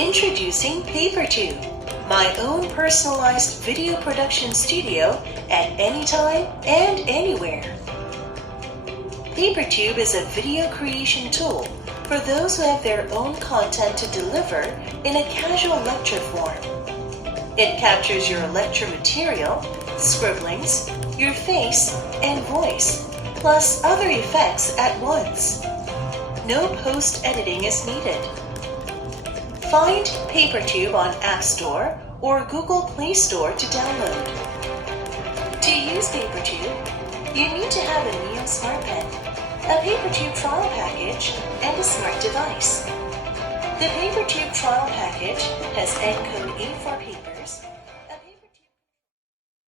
Introducing PaperTube, my own personalized video production studio at any time and anywhere. PaperTube is a video creation tool for those who have their own content to deliver in a casual lecture form. It captures your lecture material, scribblings, your face, and voice, plus other effects at once. No post-editing is needed. Find PaperTube on App Store or Google Play Store to download. To use PaperTube, you need to have a Neo Smart Pen, a PaperTube trial package, and a smart device. The PaperTube trial package has encode A4 paper